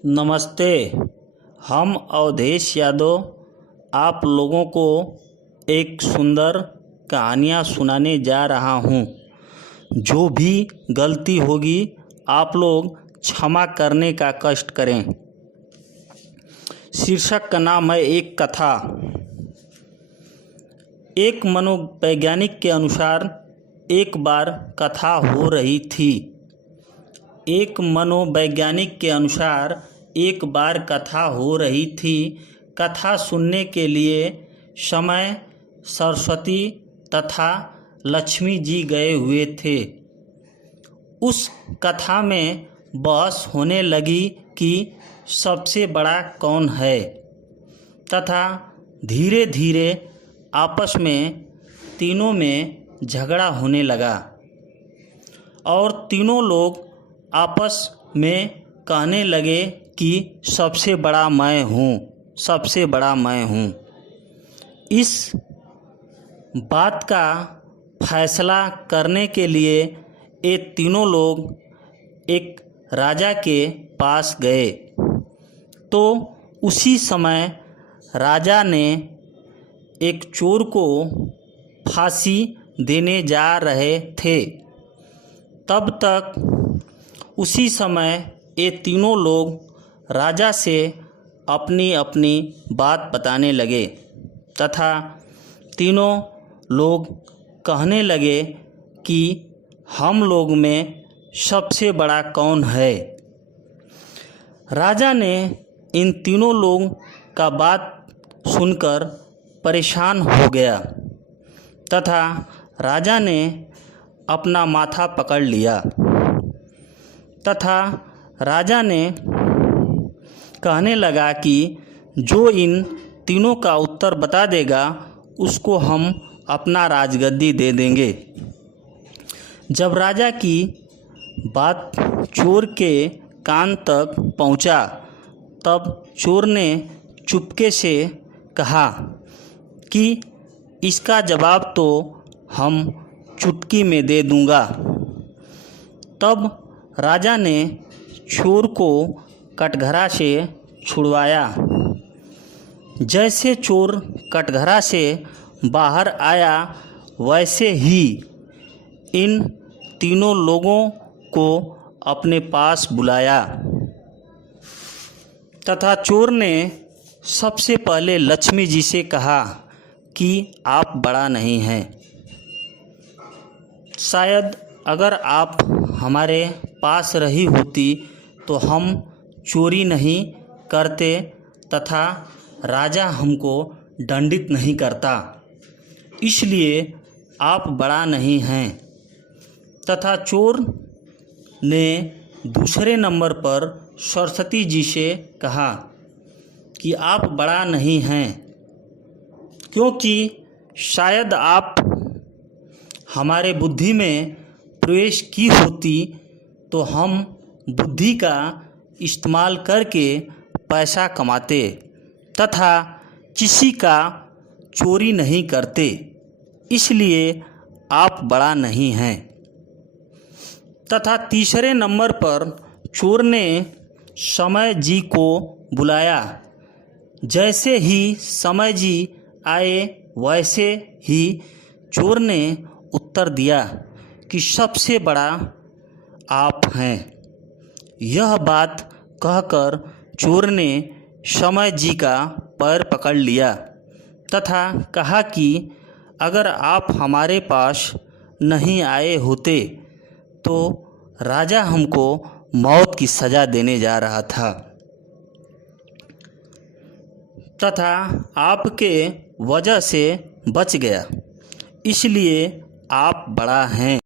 नमस्ते। हम अवधेश यादव आप लोगों को एक सुंदर कहानियाँ सुनाने जा रहा हूँ। जो भी गलती होगी आप लोग क्षमा करने का कष्ट करें। शीर्षक का नाम है एक कथा। एक मनोवैज्ञानिक के अनुसार एक बार कथा हो रही थी। एक मनोवैज्ञानिक के अनुसार एक बार कथा हो रही थी। कथा सुनने के लिए समय सरस्वती तथा लक्ष्मी जी गए हुए थे। उस कथा में बहस होने लगी कि सबसे बड़ा कौन है, तथा धीरे धीरे आपस में तीनों में झगड़ा होने लगा और तीनों लोग आपस में कहने लगे कि सबसे बड़ा मैं हूँ, सबसे बड़ा मैं हूँ। इस बात का फैसला करने के लिए ये तीनों लोग एक राजा के पास गए। तो उसी समय राजा ने एक चोर को फांसी देने जा रहे थे। तब तक उसी समय ये तीनों लोग राजा से अपनी अपनी बात बताने लगे तथा तीनों लोग कहने लगे कि हम लोग में सबसे बड़ा कौन है। राजा ने इन तीनों लोग का बात सुनकर परेशान हो गया तथा राजा ने अपना माथा पकड़ लिया तथा राजा ने कहने लगा कि जो इन तीनों का उत्तर बता देगा उसको हम अपना राजगद्दी दे देंगे। जब राजा की बात चोर के कान तक पहुंचा, तब चोर ने चुपके से कहा कि इसका जवाब तो हम चुटकी में दे दूंगा। तब राजा ने चोर को कटघरा से छुड़वाया। जैसे चोर कटघरा से बाहर आया, वैसे ही इन तीनों लोगों को अपने पास बुलाया तथा चोर ने सबसे पहले लक्ष्मी जी से कहा कि आप बड़ा नहीं हैं। शायद अगर आप हमारे पास रही होती तो हम चोरी नहीं करते तथा राजा हमको दंडित नहीं करता, इसलिए आप बड़ा नहीं हैं। तथा चोर ने दूसरे नंबर पर सरस्वती जी से कहा कि आप बड़ा नहीं हैं, क्योंकि शायद आप हमारे बुद्धि में प्रवेश की होती तो हम बुद्धि का इस्तेमाल करके पैसा कमाते तथा किसी का चोरी नहीं करते, इसलिए आप बड़ा नहीं हैं। तथा तीसरे नंबर पर चोर ने समय जी को बुलाया। जैसे ही समय जी आए, वैसे ही चोर ने उत्तर दिया कि सबसे बड़ा आप हैं। यह बात कहकर चोर ने समय जी का पैर पकड़ लिया तथा कहा कि अगर आप हमारे पास नहीं आए होते तो राजा हमको मौत की सज़ा देने जा रहा था तथा आपके वजह से बच गया, इसलिए आप बड़ा हैं।